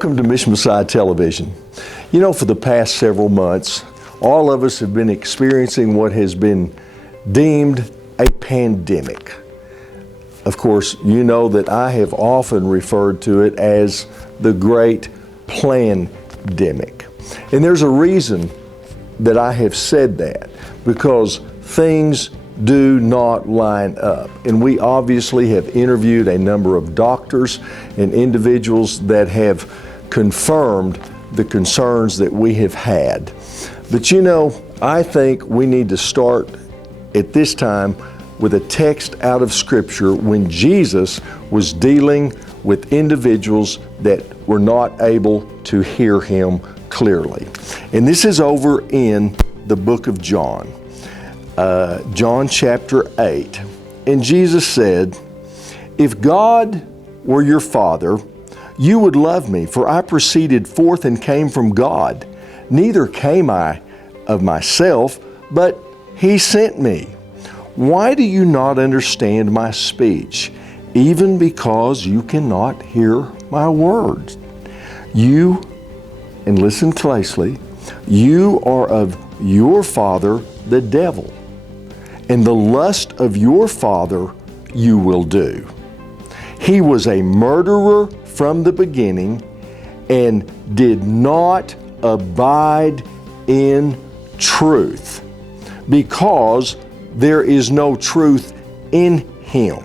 Welcome to Mission Messiah Television. You know, for the past several months, all of us have been experiencing what has been deemed a pandemic. Of course, you know that I have often referred to it as the great plandemic. And there's a reason that I have said that, because things do not line up. And we obviously have interviewed a number of doctors and individuals that have confirmed the concerns that we have had. But you know, I think we need to start at this time with a text out of Scripture when Jesus was dealing with individuals that were not able to hear him clearly. And this is over in the book of John. John chapter 8. And Jesus said, "If God were your Father, you would love me, for I proceeded forth and came from God. Neither came I of myself, but he sent me. Why do you not understand my speech? Even because you cannot hear my words. You," and listen closely, "you are of your father, the devil, and the lust of your father you will do. He was a murderer from the beginning and did not abide in truth, because there is no truth in him.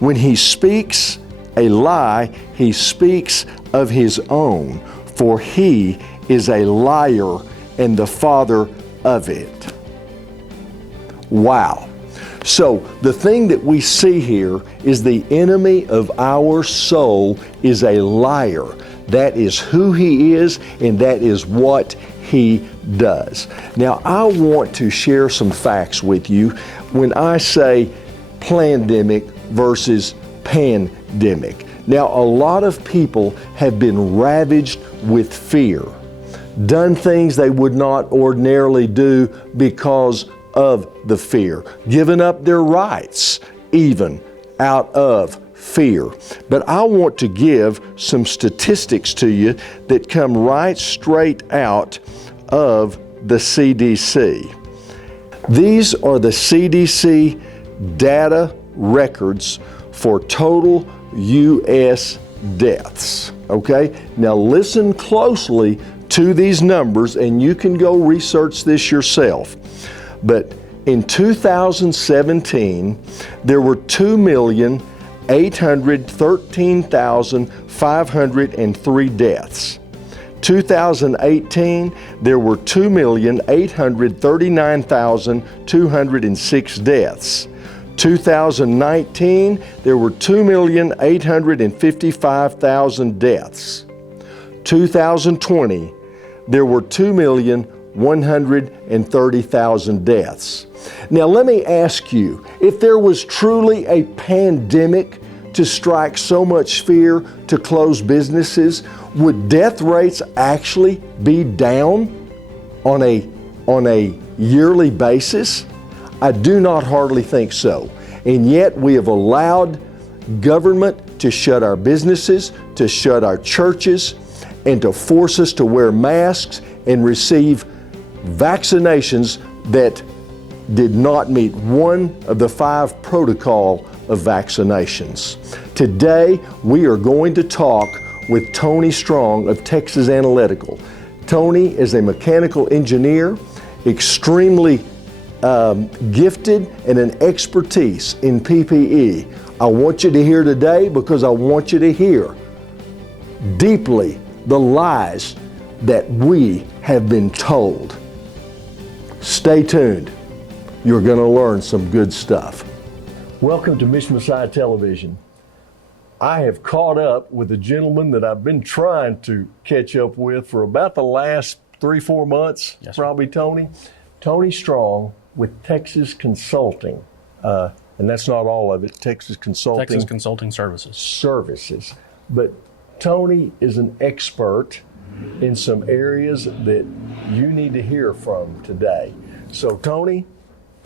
When he speaks a lie, he speaks of his own, for he is a liar and the father of it." Wow. So the thing that we see here is the enemy of our soul is a liar. That is who he is, and that is what he does. Now, I want to share some facts with you when I say plandemic versus pandemic. Now, a lot of people have been ravaged with fear, done things they would not ordinarily do because of the fear, given up their rights even out of fear. But I want to give some statistics to you that come right straight out of the CDC. These are the CDC data records for total U.S. deaths. Okay? Now listen closely to these numbers, and you can go research this yourself. But in 2017, there were 2,813,503 deaths. 2018, there were 2,839,206 deaths. 2019, there were 2,855,000 deaths. 2020, there were 2,130,000 deaths. Now let me ask you, if there was truly a pandemic to strike so much fear to close businesses, would death rates actually be down on a yearly basis? I do not hardly think so. And yet we have allowed government to shut our businesses, to shut our churches, and to force us to wear masks and receive vaccinations that did not meet one of the 5 protocol of vaccinations. Today, we are going to talk with Tony Strong of Texas Analytical. Tony is a mechanical engineer, extremely gifted, and an expertise in PPE. I want you to hear today because I want you to hear deeply the lies that we have been told. Stay tuned. You're going to learn some good stuff. Welcome to Mission Messiah Television. I have caught up with a gentleman that I've been trying to catch up with for about the last 3-4 months. Yes, probably Tony. Tony Strong with Texas Consulting. And that's not all of it, Texas Consulting. Texas Consulting Services. But Tony is an expert in some areas that you need to hear from today. So Tony,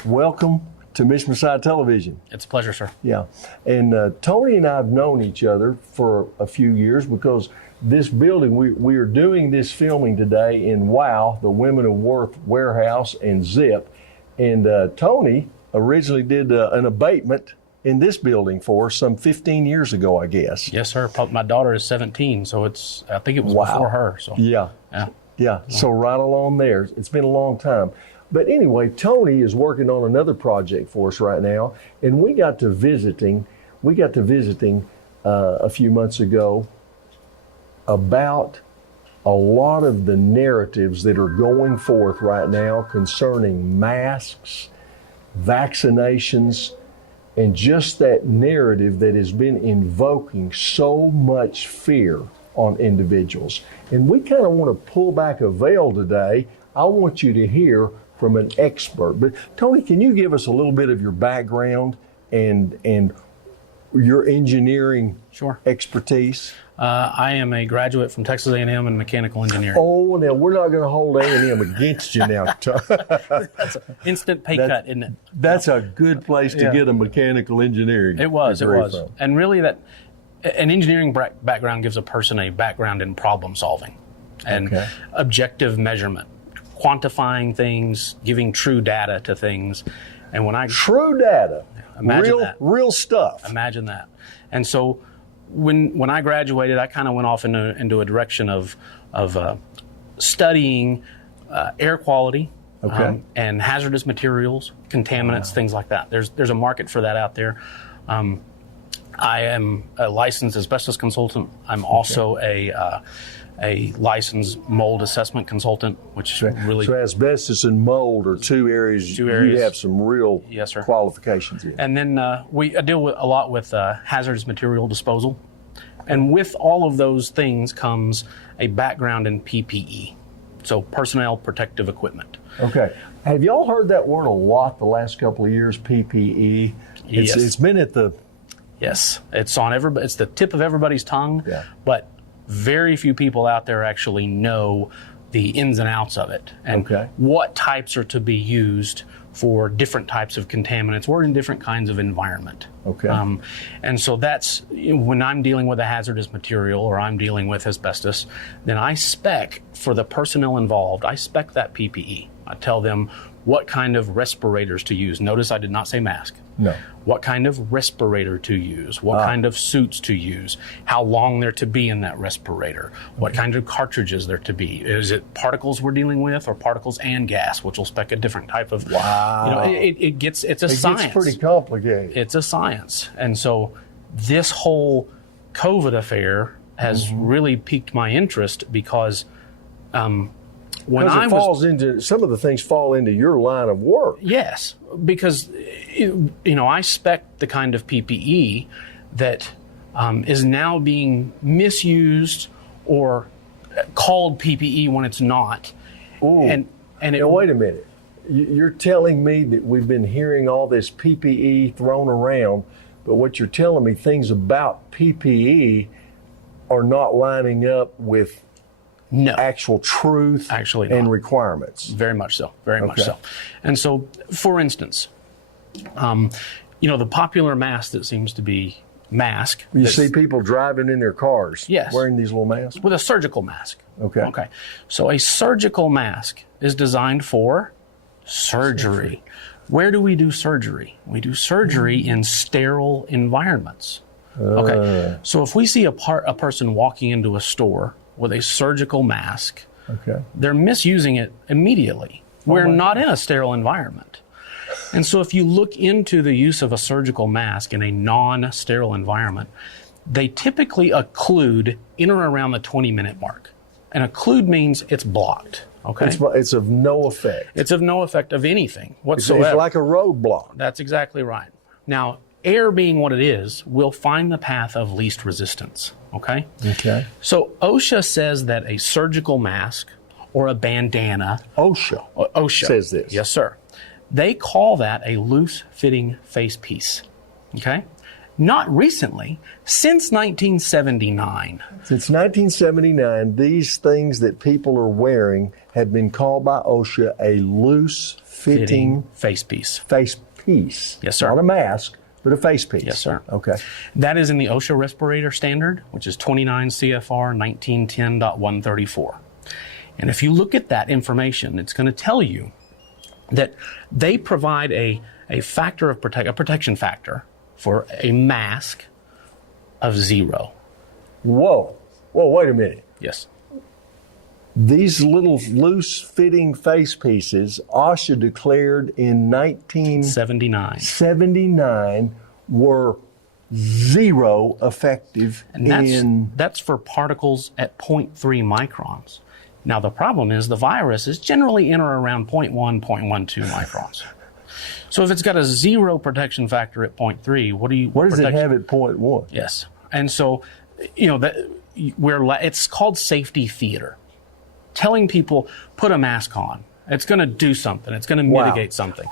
welcome to Mission Messiah Television. It's a pleasure, sir. Yeah. And Tony and I have known each other for a few years because this building, we are doing this filming today in WOW, the Women of Worth Warehouse and Zip. And Tony originally did an abatement in this building for us some 15 years ago, I guess. Yes, sir. My daughter is 17, so I think it was before her. So Yeah. So right along there. It's been a long time. But anyway, Tony is working on another project for us right now, and we got to visiting a few months ago about a lot of the narratives that are going forth right now concerning masks, vaccinations, and just that narrative that has been invoking so much fear on individuals. And we kind of want to pull back a veil today. I want you to hear from an expert. But Tony, can you give us a little bit of your background and your engineering expertise? I am a graduate from Texas A&M in mechanical engineering. Oh, now we're not going to hold A&M against you now. That's an instant pay cut, isn't it? That's a good place to get a mechanical engineering degree from. And really an engineering background gives a person a background in problem solving and objective measurement, quantifying things, giving true data to things. And true data, real stuff. Imagine that. And so when I graduated, I kind of went off into a direction of studying air quality and hazardous materials, contaminants, things like that. There's a market for that out there. I am a licensed asbestos consultant. I'm also a licensed mold assessment consultant, which really... So asbestos and mold are two areas you have some real qualifications in. And then I deal a lot with hazardous material disposal. And with all of those things comes a background in PPE, so personnel protective equipment. Okay. Have y'all heard that word a lot the last couple of years, PPE? Yes. It's been at the... Yes. It's on it's the tip of everybody's tongue, but very few people out there actually know the ins and outs of it and what types are to be used for different types of contaminants or in different kinds of environment. And so that's when I'm dealing with a hazardous material or I'm dealing with asbestos, then I spec for the personnel involved, I spec that PPE. I tell them what kind of respirators to use. Notice I did not say mask. No. What kind of respirator to use, what kind of suits to use, how long they're to be in that respirator, what kind of cartridges they're to be. Is it particles we're dealing with or particles and gas, which will spec a different type of... Wow. It's a science. It's pretty complicated. It's a science. And so this whole COVID affair has really piqued my interest because when some of the things fall into your line of work. Yes, because I spec the kind of PPE that is now being misused or called PPE when it's not. Ooh. Now wait a minute. You're telling me that we've been hearing all this PPE thrown around, but what you're telling me, things about PPE are not lining up with actual truth and requirements. Very much so. Very much so. And so, for instance, the popular mask that seems to be mask. You see people driving in their cars wearing these little masks? With a surgical mask. Okay. So a surgical mask is designed for surgery. Where do we do surgery? We do surgery in sterile environments. So if we see a person walking into a store with a surgical mask, they're misusing it immediately. We're not in a sterile environment. And so if you look into the use of a surgical mask in a non-sterile environment, they typically occlude in or around the 20-minute mark. And occlude means it's blocked. It's of no effect. It's of no effect of anything whatsoever. It's like a roadblock. That's exactly right. Now, air being what it is, will find the path of least resistance. So OSHA says that a surgical mask or a bandana. OSHA says this. Yes, sir. They call that a loose-fitting face piece. Not recently, since 1979. Since 1979, these things that people are wearing have been called by OSHA a loose-fitting face piece. Face piece. Yes, sir. Not a mask, But a face piece. Yes, sir. Okay. That is in the OSHA respirator standard, which is 29 CFR 1910.134. And if you look at that information, it's going to tell you that they provide a factor of a protection factor for a mask of 0. Whoa, wait a minute. Yes. These little loose-fitting face pieces, OSHA declared in 1979 were 0 effective And that's for particles at 0.3 microns. Now, the problem is the virus is generally in or around 0.1, 0.12 microns. So if it's got a 0 protection factor at 0.3, what does it have at 0.1? Yes. And so, it's called safety theater. Telling people, put a mask on. It's going to do something. It's going to mitigate something.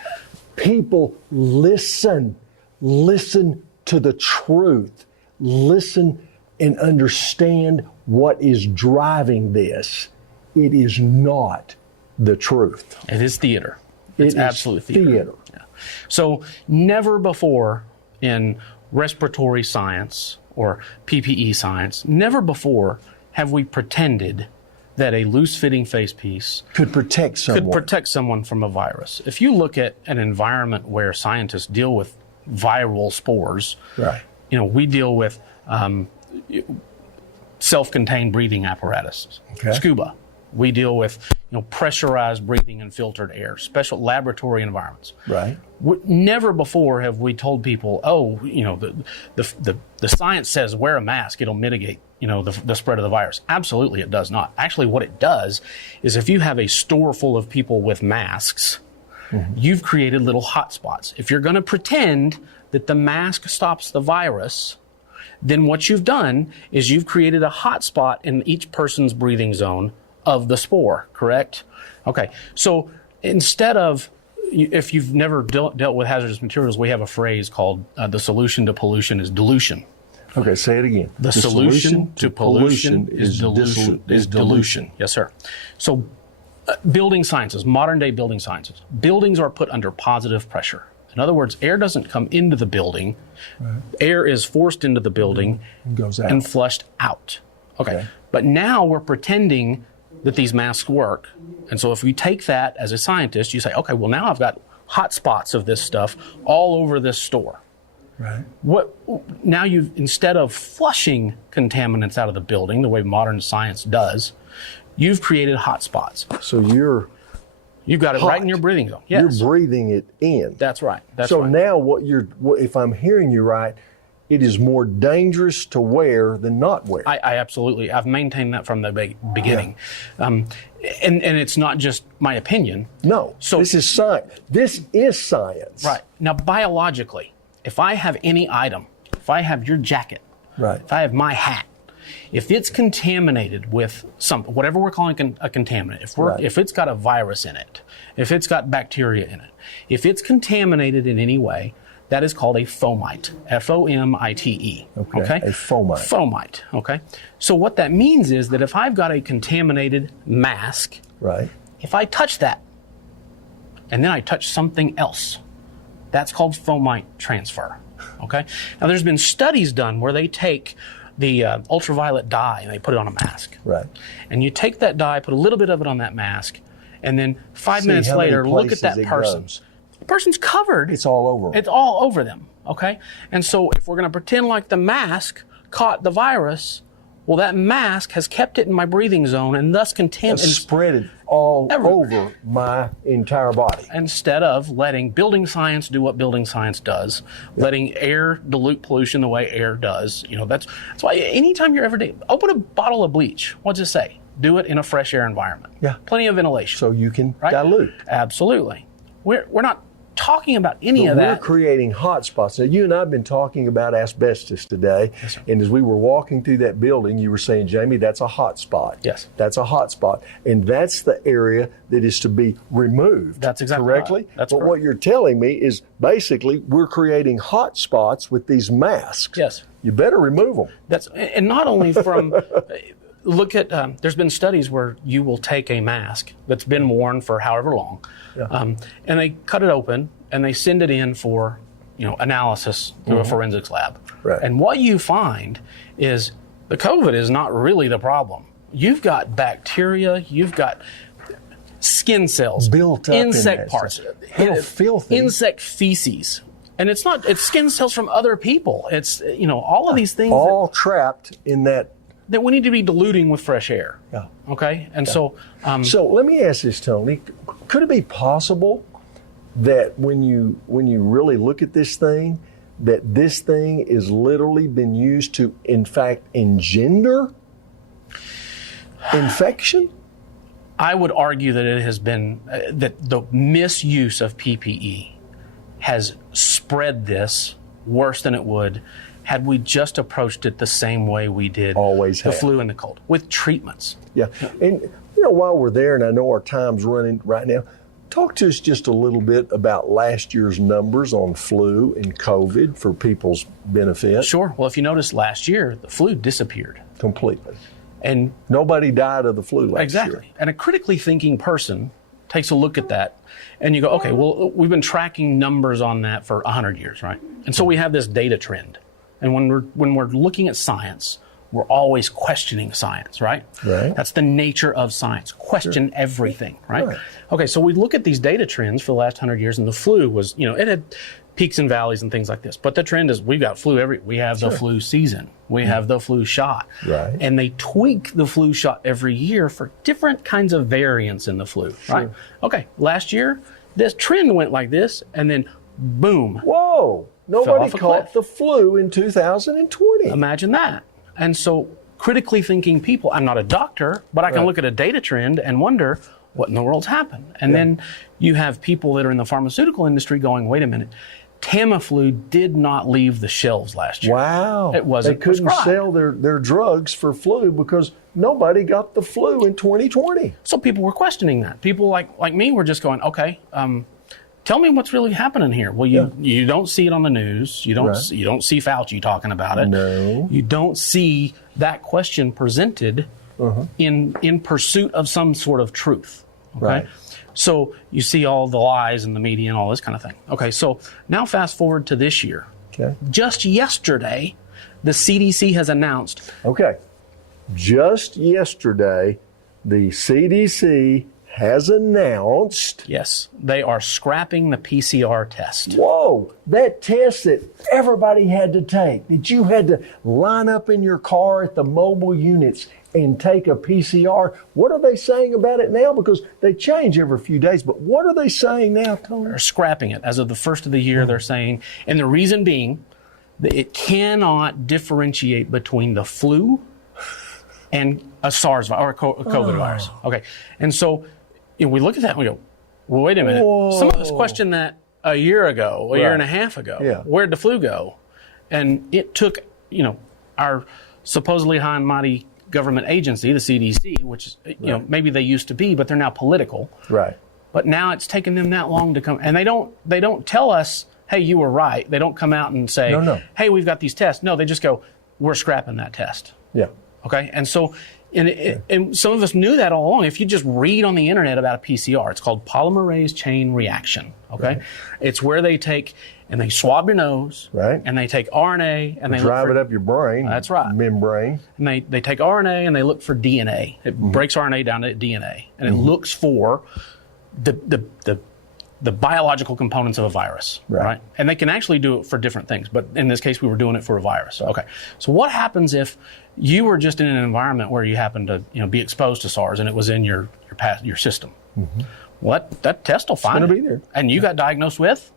People, listen to the truth. Listen and understand what is driving this. It is not the truth. It is theater. It's absolute theater. Yeah. So never before in respiratory science or PPE science, never before have we pretended that a loose-fitting face piece could protect someone from a virus. If you look at an environment where scientists deal with viral spores, right? We deal with self-contained breathing apparatuses, scuba. We deal with pressurized breathing and filtered air, special laboratory environments. Right. Never before have we told people, the science says wear a mask, it'll mitigate the spread of the virus. Absolutely, it does not. Actually, what it does is if you have a store full of people with masks, you've created little hot spots. If you're going to pretend that the mask stops the virus, then what you've done is you've created a hot spot in each person's breathing zone of the spore, correct? Okay, so instead of, if you've never dealt with hazardous materials, we have a phrase called the solution to pollution is dilution. Okay, say it again. The solution to pollution is dilution. Yes, sir. So building sciences, modern day building sciences, buildings are put under positive pressure. In other words, air doesn't come into the building. Right. Air is forced into the building and flushed out. Okay. But now we're pretending that these masks work. And so if we take that as a scientist, you say, okay, well, now I've got hot spots of this stuff all over this store. Right. Now you've, instead of flushing contaminants out of the building the way modern science does, you've created hot spots. So you've got it right in your breathing zone. Yes. You're breathing it in. That's right. Now if I'm hearing you right, it is more dangerous to wear than not wear. I absolutely, I've maintained that from the beginning. Yeah. And it's not just my opinion. No, so this is science. This is science. Right. Now, biologically, if I have any item, if I have your jacket, right, if I have my hat, if it's contaminated with something, whatever we're calling a contaminant, if it's got a virus in it, if it's got bacteria in it, if it's contaminated in any way, that is called a fomite, F-O-M-I-T-E. Okay? A fomite. Fomite, okay? So what that means is that if I've got a contaminated mask, right, if I touch that, and then I touch something else, that's called fomite transfer, okay? Now there's been studies done where they take the ultraviolet dye and they put it on a mask. Right. And you take that dye, put a little bit of it on that mask, and then 5 minutes later, look at that person. The person's covered. It's all over them. It's all over them, okay? And so if we're going to pretend like the mask caught the virus, well, that mask has kept it in my breathing zone and thus contaminated. Spread it all over my entire body. Instead of letting building science do what building science does, letting air dilute pollution the way air does. That's why anytime you're ever open a bottle of bleach, what's it say? Do it in a fresh air environment. Yeah. Plenty of ventilation. So you can dilute. Absolutely. We're not talking about any of that. We're creating hot spots. Now, you and I have been talking about asbestos today, yes, and as we were walking through that building, you were saying, Jamie, that's a hot spot. Yes. That's a hot spot, and that's the area that is to be removed. That's exactly correctly? Right. That's but correct. What you're telling me is basically we're creating hot spots with these masks. Yes. You better remove them. And not only from... Look at, there's been studies where you will take a mask that's been worn for however long, and they cut it open and they send it in for analysis through a forensics lab. Right. And what you find is the COVID is not really the problem. You've got bacteria, you've got skin cells, built up insect in parts, filthy. insect feces. And it's skin cells from other people. It's, all of these things all trapped in that. that we need to be diluting with fresh air. Yeah. Okay? And so So let me ask this, Tony. Could it be possible that when you really look at this thing, that this thing is literally been used to, in fact, engender infection? I would argue that it has been, that the misuse of PPE has spread this worse than it would had we just approached it the same way we did Always the have. flu and the cold, with treatments. Yeah. And, while we're there, and I know our time's running right now, talk to us just a little bit about last year's numbers on flu and COVID for people's benefit. Sure. Well, if you notice last year, the flu disappeared. Completely. And Nobody died of the flu last exactly. year. And a critically thinking person takes a look at that and you go, okay, well, we've been tracking numbers on that for 100 years, right? And so we have this data trend. And when we're looking at science, we're always questioning science, right? Right. That's the nature of science. Question everything, right? Right. Okay, so we look at these data trends for the last 100 years, and the flu was, it had peaks and valleys and things like this. But the trend is we've got flu we have the flu season. We have the flu shot. Right. And they tweak the flu shot every year for different kinds of variants in the flu, right? Okay, last year, this trend went like this, and then boom. Whoa! Fell Nobody off a caught cliff. the flu in 2020. Imagine that. And so critically thinking people, I'm not a doctor, but I can Right. look at a data trend and wonder what in the world's happened. And then you have people that are in the pharmaceutical industry going, wait a minute, Tamiflu did not leave the shelves last year. Wow. It wasn't They couldn't prescribed. sell their drugs for flu because nobody got the flu in 2020. So people were questioning that. People like me were just going, okay, tell me what's really happening here. Well, you don't see it on the news. You don't Right. you don't see Fauci talking about it. No. You don't see that question presented in pursuit of some sort of truth. Okay. Right. So you see all the lies in the media and all this kind of thing. Okay, so now fast forward to this year. Okay. Just yesterday, the CDC has announced Okay. Just yesterday, the CDC has announced, yes, they are scrapping the PCR test. whoa, that test that everybody had to take, that you had to line up in your car at the mobile units and take a PCR. What are they saying about it now? Because they change every few days, but what are they saying now, Tony? They're scrapping it. As of the first of the year, they're saying, and the reason being that it cannot differentiate between the flu and a SARS or a COVID virus. Okay. And so we look at that and we go, well, wait a minute. Whoa. Some of us questioned that a year ago, a year Right. and a half ago. Yeah. Where'd the flu go? And it took, our supposedly high and mighty government agency, the CDC, which is, maybe they used to be, but they're now political. Right. But now it's taken them that long to come, and they don't tell us, hey, you were right. They don't come out and say, No. hey, we've got these tests. No, they just go, we're scrapping that test. Yeah. Okay, and so, and some of us knew that all along. If you just read on the internet about a PCR, it's called polymerase chain reaction. Okay, Right. It's where they take and they swab your nose, Right. and they take RNA and they Drive look it up your brain. That's right. Membrane. and they take RNA and they look for DNA. It breaks RNA down to DNA, and it looks for the biological components of a virus, Right. And they can actually do it for different things, but in this case, we were doing it for a virus. Okay, so what happens if you were just in an environment where you happened to be exposed to SARS and it was in your system? Well, that test will find gonna it. be there. And you got diagnosed with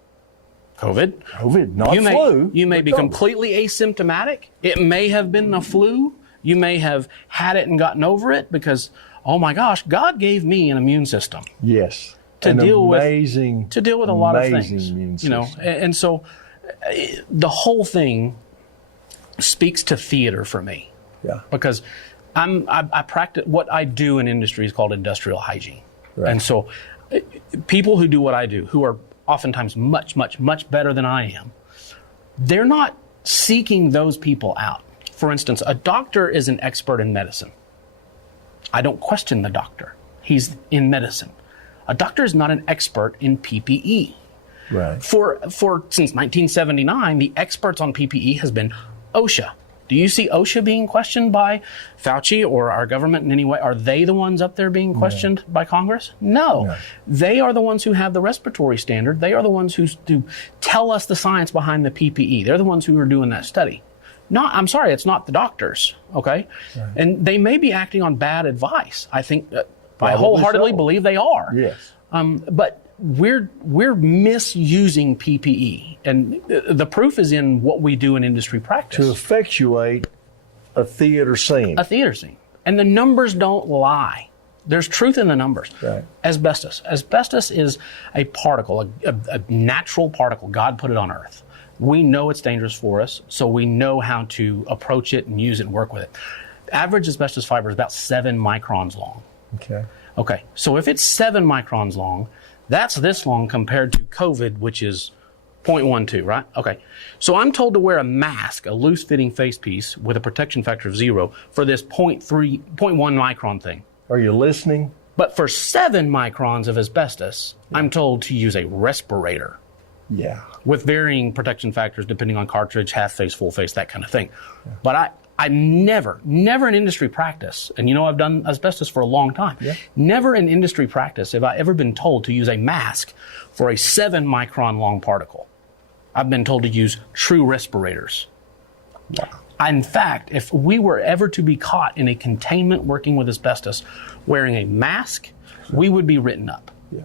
COVID. COVID, not You flu. may be but COVID. completely asymptomatic. It may have been the flu. You may have had it and gotten over it because, oh my gosh, God gave me an immune system Yes. to An deal with amazing, a lot of amazing things. immune And system. so the whole thing speaks to theater for me Yeah. because I practice what I do in industry is called industrial hygiene. Right. And so people who do what I do, who are oftentimes much, much, much better than I am, they're not seeking those people out. For instance, a doctor is an expert in medicine. I don't question the doctor. He's in medicine. A doctor is not an expert in PPE. Right. For since 1979, the experts on PPE has been OSHA. Do you see OSHA being questioned by Fauci or our government in any way? Are they the ones up there being questioned by Congress? No. They are the ones who have the respiratory standard. They are the ones who tell us the science behind the PPE. They're the ones who are doing that study. I'm sorry, it's not the doctors, okay? Right. And they may be acting on bad advice. I think, I wholeheartedly believe they are. Yes. But we're misusing PPE, and the proof is in what we do in industry practice. To effectuate a theater scene. A theater scene. And the numbers don't lie. There's truth in the numbers. Right. Asbestos. Asbestos is a particle, a natural particle. God put it on Earth. We know it's dangerous for us, so we know how to approach it and use it and work with it. Average asbestos fiber is about 7 microns long. Okay. So if it's 7 microns long, that's this long compared to COVID, which is 0.12, right? Okay. So I'm told to wear a mask, a loose-fitting face piece with a protection factor of 0 for this 0.1 micron thing. Are you listening? But for 7 microns of asbestos, I'm told to use a respirator. Yeah. With varying protection factors depending on cartridge, half face, full face, that kind of thing. Yeah. But I'm never in industry practice, and I've done asbestos for a long time. Yeah. Never in industry practice have I ever been told to use a mask for a 7 micron long particle. I've been told to use true respirators. Wow. In fact, if we were ever to be caught in a containment working with asbestos wearing a mask, we would be written up. Yeah.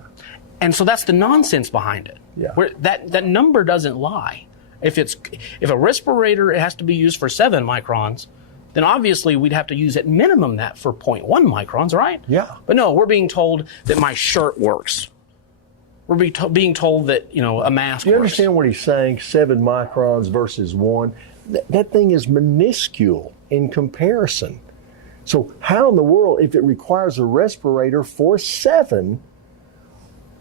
And so that's the nonsense behind it. Yeah. Where that number doesn't lie. If a respirator has to be used for 7 microns, then obviously we'd have to use at minimum that for 0.1 microns, right? Yeah. But no, we're being told that my shirt works. We're being told that, a mask Do you works. understand what he's saying? 7 microns versus 1. That thing is minuscule in comparison. So how in the world, if it requires a respirator for 7,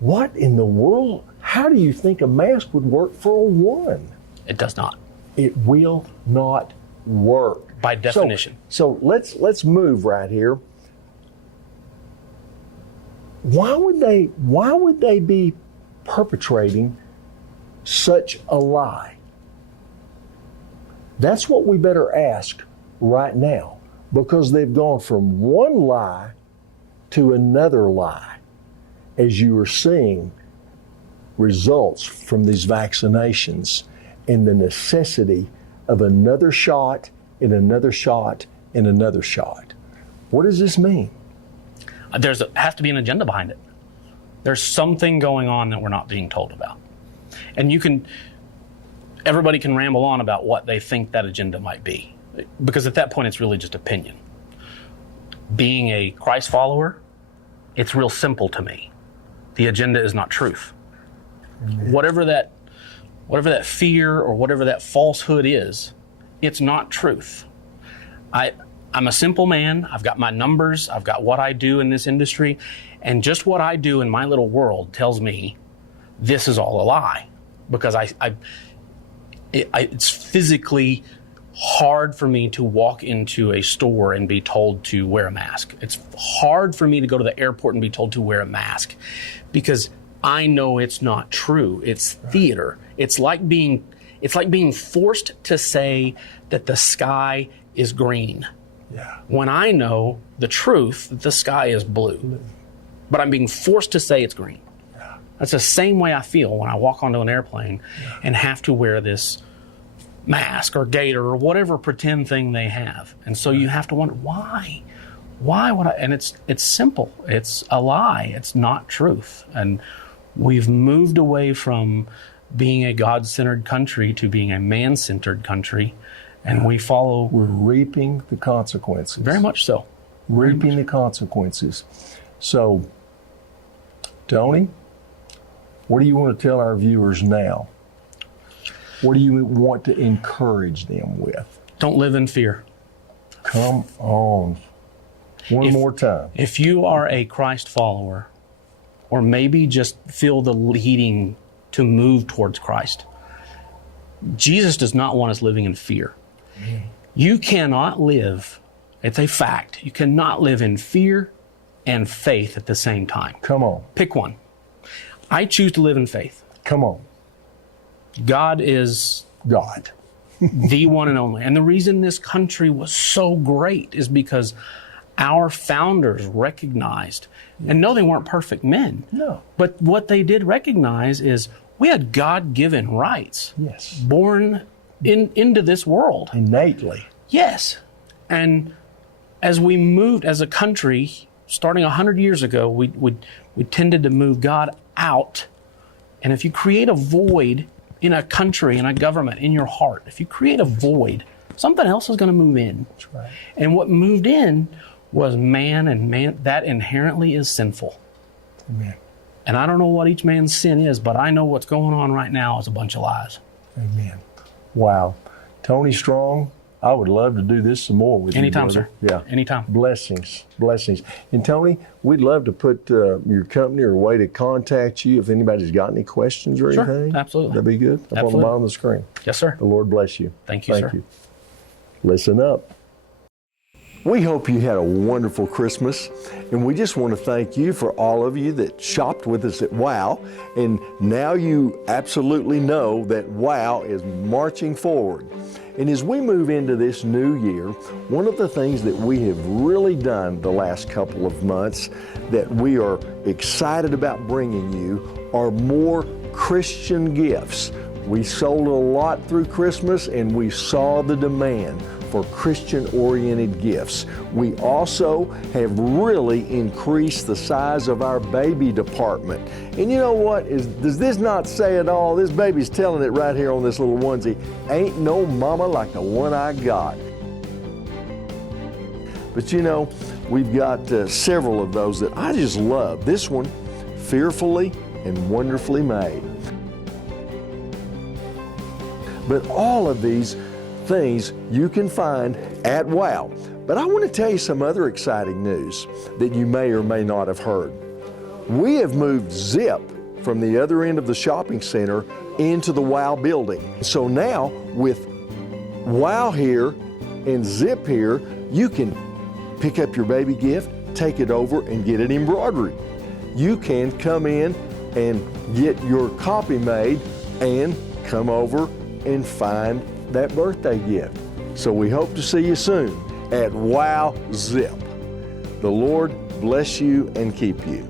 what in the world, how do you think a mask would work for a 1? It does not. It will not work. By definition. So let's move right here. Why would they be perpetrating such a lie? That's what we better ask right now, because they've gone from one lie to another lie, as you are seeing results from these vaccinations and the necessity of another shot and another shot and another shot. What does this mean? Has to be an agenda behind it. There's something going on that we're not being told about. And everybody can ramble on about what they think that agenda might be, because at that point it's really just opinion. Being a Christ follower, it's real simple to me. The agenda is not truth. Amen. Whatever that fear or whatever that falsehood is, it's not truth. I'm a simple man. I've got my numbers. I've got what I do in this industry. And just what I do in my little world tells me this is all a lie. Because it's physically hard for me to walk into a store and be told to wear a mask. It's hard for me to go to the airport and be told to wear a mask, because I know it's not true. It's theater. It's like being forced to say that the sky is green. Yeah. When I know the truth that the sky is blue. But I'm being forced to say it's green. Yeah. That's the same way I feel when I walk onto an airplane and have to wear this mask or gaiter or whatever pretend thing they have. And so you have to wonder, why? Why would I? And it's simple. It's a lie. It's not truth. And we've moved away from being a God-centered country to being a man-centered country. And we're reaping the consequences. Very much so. Reaping the consequences. So, Tony, what do you want to tell our viewers now? What do you want to encourage them with? Don't live in fear. Come on. One more time. If you are a Christ follower, or maybe just feel the leading to move towards Christ, Jesus does not want us living in fear. You cannot live, it's a fact, you cannot live in fear and faith at the same time. Come on. Pick one. I choose to live in faith. Come on. God is God. the one and only. And the reason this country was so great is because our founders recognized, and no, they weren't perfect men. No. But what they did recognize is we had God-given rights. Yes. Born into this world. Innately. Yes. And as we moved as a country, starting 100 years ago, we tended to move God out. And if you create a void in a country, in a government, in your heart, if you create a void, something else is going to move in. That's right. And what moved in was man, and man, that inherently is sinful. Amen. And I don't know what each man's sin is, but I know what's going on right now is a bunch of lies. Amen. Wow. Tony Strong, I would love to do this some more with Anytime, you, brother. sir. Yeah. Anytime. Blessings. Blessings. And Tony, we'd love to put your company or a way to contact you if anybody's got any questions or Sure, anything. absolutely. That'd be good. Up on the Absolutely. bottom of the screen. Yes, sir. The Lord bless you. Thank you, sir. Listen up. We hope you had a wonderful Christmas, and we just want to thank you for all of you that shopped with us at WOW, and now you absolutely know that WOW is marching forward. And as we move into this new year, one of the things that we have really done the last couple of months that we are excited about bringing you are more Christian gifts. We sold a lot through Christmas, and we saw the demand for Christian-oriented gifts. We also have really increased the size of our baby department. And you know what? Does this not say it all? This baby's telling it right here on this little onesie. Ain't no mama like the one I got. But you know, we've got several of those that I just love. This one, fearfully and wonderfully made. But all of these things you can find at WOW. But I want to tell you some other exciting news that you may or may not have heard. We have moved Zip from the other end of the shopping center into the WOW building. So now with WOW here and Zip here, you can pick up your baby gift, take it over and get it embroidered. You can come in and get your copy made and come over and find that birthday gift. So we hope to see you soon at WOW Zip. The Lord bless you and keep you.